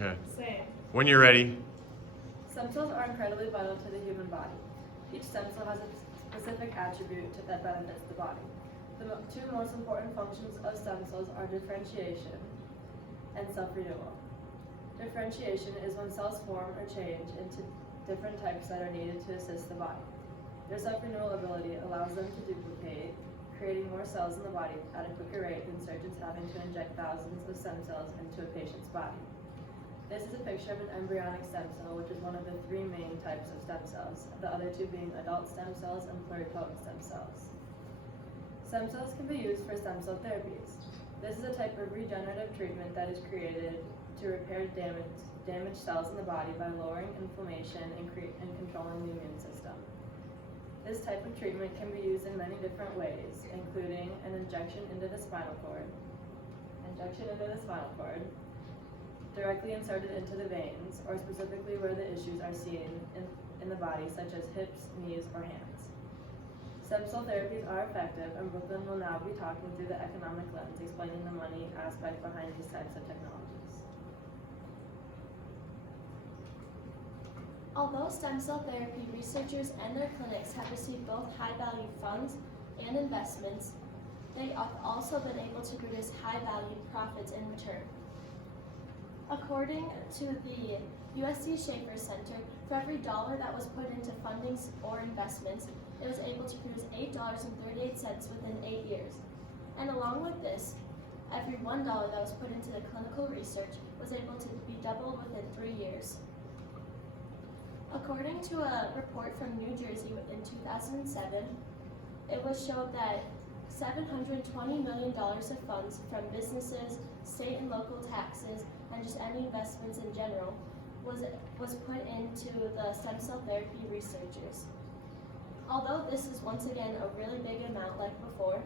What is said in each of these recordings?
Okay. Same. When you're ready. Stem cells are incredibly vital to the human body. Each stem cell has a specific attribute that benefits the body. The two most important functions of stem cells are differentiation and self-renewal. Differentiation is when cells form or change into different types that are needed to assist the body. Their self-renewal ability allows them to duplicate, creating more cells in the body at a quicker rate than surgeons having to inject thousands of stem cells into a patient's body. This is a picture of an embryonic stem cell, which is one of the three main types of stem cells, the other two being adult stem cells and pluripotent stem cells. Stem cells can be used for stem cell therapies. This is a type of regenerative treatment that is created to repair damaged cells in the body by lowering inflammation and controlling the immune system. This type of treatment can be used in many different ways, including an injection into the spinal cord, directly inserted into the veins, or specifically where the issues are seen in the body, such as hips, knees, or hands. Stem cell therapies are effective, and Brooklyn will now be talking through the economic lens, explaining the money aspect behind these types of technologies. Although stem cell therapy researchers and their clinics have received both high-value funds and investments, they have also been able to produce high-value profits in return. According to the USC Schaefer Center, for every dollar that was put into fundings or investments, it was able to produce $8.38 within 8 years. And along with this, every $1 that was put into the clinical research was able to be doubled within 3 years. According to a report from New Jersey in 2007, it was showed that $720 million of funds from businesses, state and local taxes, and just any investments in general was put into the stem cell therapy researchers. Although this is once again a really big amount like before,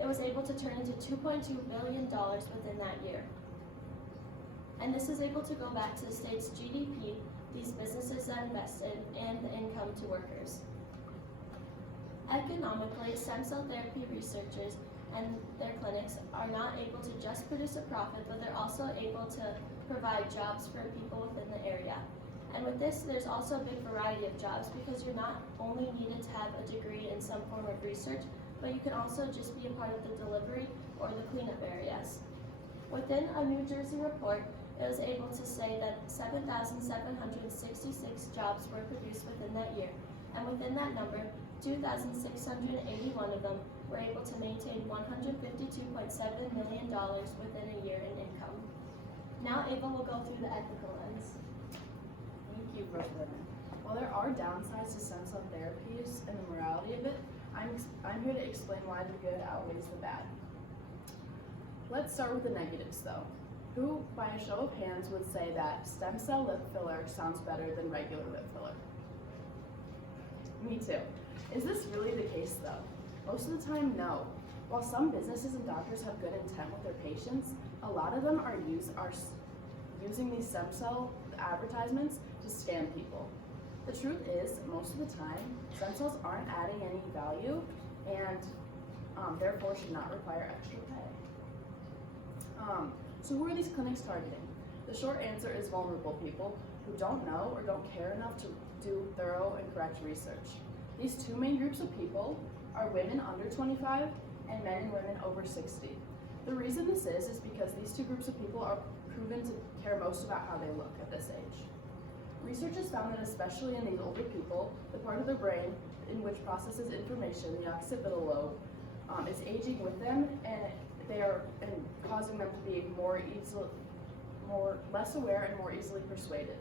it was able to turn into $2.2 billion within that year. And this is able to go back to the state's GDP, these businesses that invested, and the income to workers. Economically, stem cell therapy researchers and their clinics are not able to just produce a profit, but they're also able to provide jobs for people within the area. And with this, there's also a big variety of jobs because you're not only needed to have a degree in some form of research, but you can also just be a part of the delivery or the cleanup areas. Within a New Jersey report, it was able to say that 7,766 jobs were produced within that year, and within that number, 2,681 of them were able to maintain $152.7 million within a year in income. Now Ava will go through the ethical lens. Thank you, Brooklyn. While there are downsides to stem cell therapies and the morality of it, I'm here to explain why the good outweighs the bad. Let's start with the negatives though. Who, by a show of hands, would say that stem cell lip filler sounds better than regular lip filler? Me too. Is this really the case though? Most of the time, no. While some businesses and doctors have good intent with their patients, a lot of them are using these stem cell advertisements to scam people. The truth is, most of the time, stem cells aren't adding any value and therefore should not require extra pay. So who are these clinics targeting? The short answer is vulnerable people who don't know or don't care enough to do thorough and correct research. These two main groups of people are women under 25 and men and women over 60. The reason this is because these two groups of people are proven to care most about how they look at this age. Research has found that especially in these older people, the part of their brain in which processes information, the occipital lobe, is aging with them, and causing them to be less aware and more easily persuaded.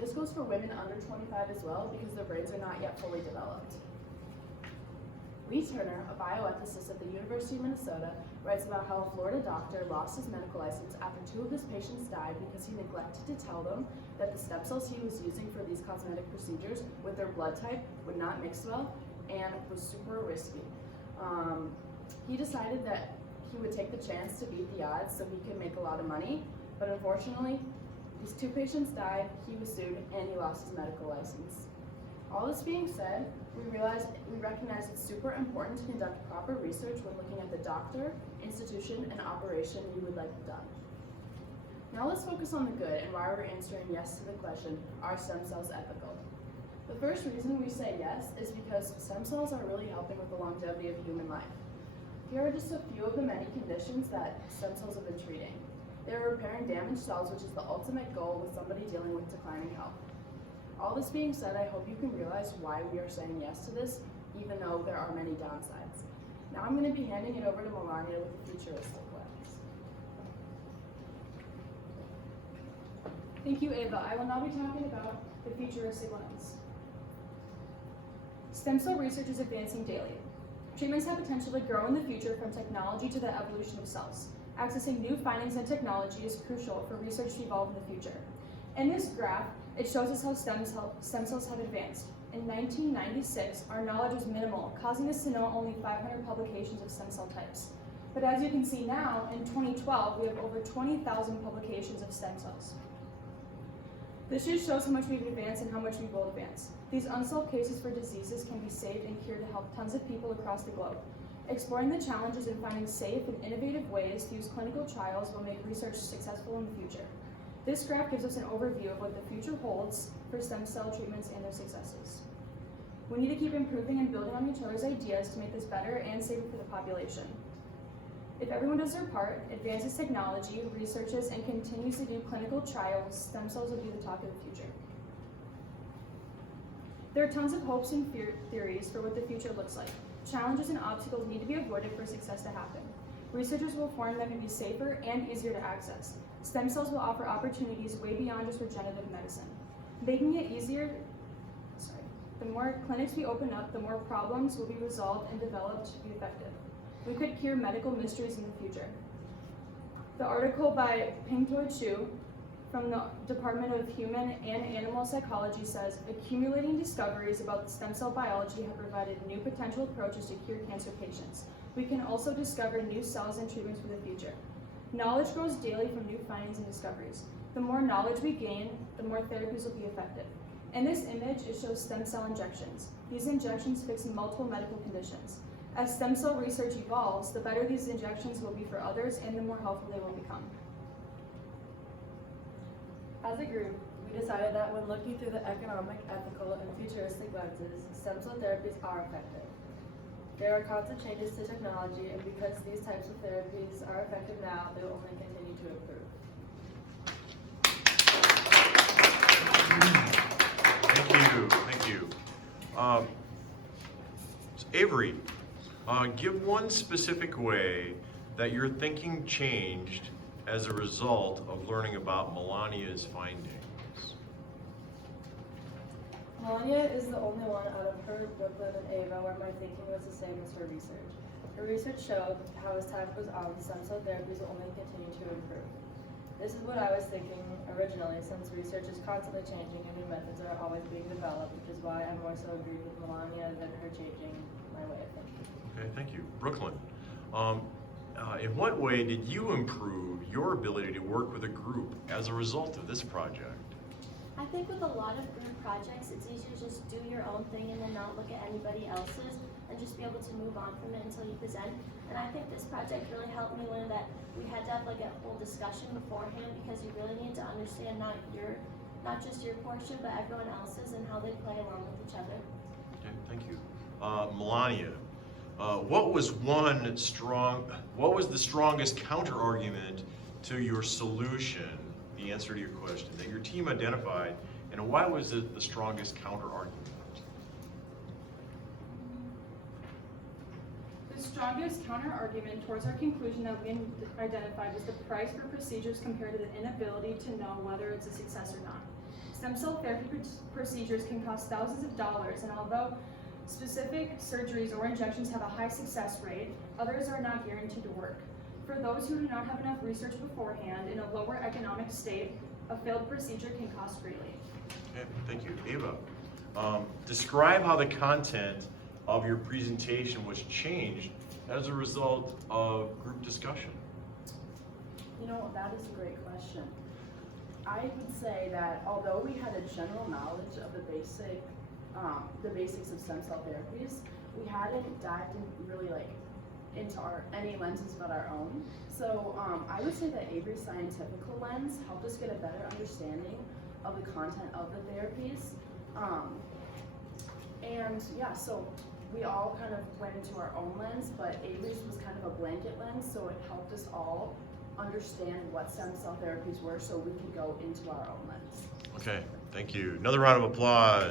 This goes for women under 25 as well because their brains are not yet fully developed. Lee Turner, a bioethicist at the University of Minnesota, writes about how a Florida doctor lost his medical license after 2 of his patients died because he neglected to tell them that the stem cells he was using for these cosmetic procedures with their blood type would not mix well and was super risky. He decided that he would take the chance to beat the odds so he could make a lot of money, but unfortunately, these 2 patients died, he was sued, and he lost his medical license. All this being said, we recognize it's super important to conduct proper research when looking at the doctor, institution, and operation you would like done. Now let's focus on the good and why we're answering yes to the question, are stem cells ethical? The first reason we say yes is because stem cells are really helping with the longevity of human life. Here are just a few of the many conditions that stem cells have been treating. They're repairing damaged cells, which is the ultimate goal with somebody dealing with declining health. All this being said, I hope you can realize why we are saying yes to this, even though there are many downsides. Now I'm going to be handing it over to Melania with the futuristic lens. Thank you, Ava. I will now be talking about the futuristic lens. Stem cell research is advancing daily. Treatments have potential to grow in the future from technology to the evolution of cells. Accessing new findings and technology is crucial for research to evolve in the future. In this graph, it shows us how stem cells have advanced. In 1996, our knowledge was minimal, causing us to know only 500 publications of stem cell types. But as you can see now, in 2012, we have over 20,000 publications of stem cells. This just shows how much we've advanced and how much we will advance. These unsolved cases for diseases can be saved and cured to help tons of people across the globe. Exploring the challenges and finding safe and innovative ways to use clinical trials will make research successful in the future. This graph gives us an overview of what the future holds for stem cell treatments and their successes. We need to keep improving and building on each other's ideas to make this better and safer for the population. If everyone does their part, advances technology, researches, and continues to do clinical trials, stem cells will be the talk of the future. There are tons of hopes and theories for what the future looks like. Challenges and obstacles need to be avoided for success to happen. Researchers will form them to be safer and easier to access. Stem cells will offer opportunities way beyond just regenerative medicine. Making it easier, the more clinics we open up, the more problems will be resolved and developed to be effective. We could cure medical mysteries in the future. The article by Ping-Toi Chu from the Department of Human and Animal Psychology says, accumulating discoveries about stem cell biology have provided new potential approaches to cure cancer patients. We can also discover new cells and treatments for the future. Knowledge grows daily from new findings and discoveries. The more knowledge we gain, the more therapies will be effective. In this image, it shows stem cell injections. These injections fix multiple medical conditions. As stem cell research evolves, the better these injections will be for others and the more helpful they will become. As a group, we decided that when looking through the economic, ethical, and futuristic lenses, stem cell therapies are effective. There are constant changes to technology, and because these types of therapies are effective now, they will only continue to improve. Thank you. Avery, give one specific way that your thinking changed as a result of learning about Melania's findings. Melania is the only one out of her, Brooklyn, and Ava where my thinking was the same as her research. Her research showed how as time goes on, stem cell therapies will only continue to improve. This is what I was thinking originally, since research is constantly changing and new methods are always being developed, which is why I more so agree with Melania than her changing my way of thinking. Okay, thank you. Brooklyn, in what way did you improve your ability to work with a group as a result of this project? I think with a lot of group projects, it's easier to just do your own thing and then not look at anybody else's and just be able to move on from it until you present. And I think this project really helped me learn that we had to have like a whole discussion beforehand because you really need to understand not just your portion, but everyone else's and how they play along with each other. Okay, thank you. Melania, what was the strongest counter argument to your solution, the answer to your question, that your team identified, and why was it the strongest counter argument? The strongest counter-argument towards our conclusion that we identified was the price for procedures compared to the inability to know whether it's a success or not. Stem cell therapy procedures can cost thousands of dollars, and although specific surgeries or injections have a high success rate, others are not guaranteed to work. For those who do not have enough research beforehand in a lower economic state, a failed procedure can cost greatly. Okay, thank you. Ava, describe how the content of your presentation was changed as a result of group discussion. You know, that is a great question. I would say that although we had a general knowledge of the basics of stem cell therapies, we hadn't dived in really into any lenses but our own. So I would say that Avery's scientific lens helped us get a better understanding of the content of the therapies. And yeah, so we all kind of went into our own lens, but Avery's was kind of a blanket lens, so it helped us all understand what stem cell therapies were so we could go into our own lens. Okay, thank you. Another round of applause.